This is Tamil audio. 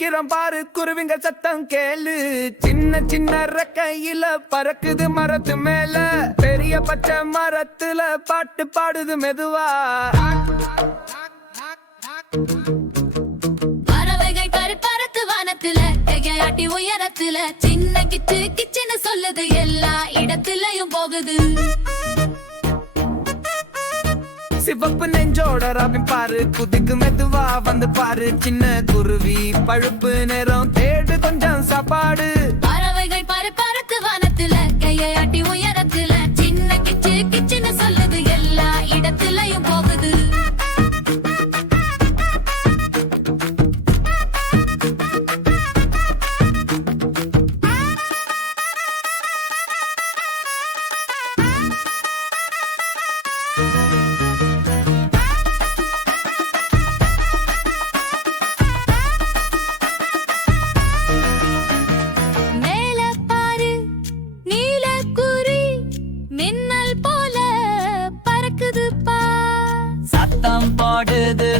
கிரம் பாரு குருவிங்க சத்தம் கேளு, சின்ன சின்ன ரெக்கையில பறக்குது மரத்து மேல, பெரிய பச்சை மரத்துல பாட்டு பாடுது மெதுவா. பறவைகள் பறத்து வானத்துல கையாட்டி உயரத்துல, சின்ன கிச்சு கிச்சுன்னு சொல்லுது, எல்லா இடத்துலயும் போகுது. சிவப்பு நெஞ்சோட ராபின் பாரு குதிக்கு மெதுவா வந்து பாரு, சின்ன குருவி பழுப்பு நேரம் தேடு கொஞ்சம் சாப்பாடு. பறவைகள் பறத்து வானத்துல கையாட்டி உயரத்துல, சின்ன கிச்சு கிச்சுன்னு சொல்லுது, எல்லா இடத்துலயும் போகுது. சத்தம் பாடுது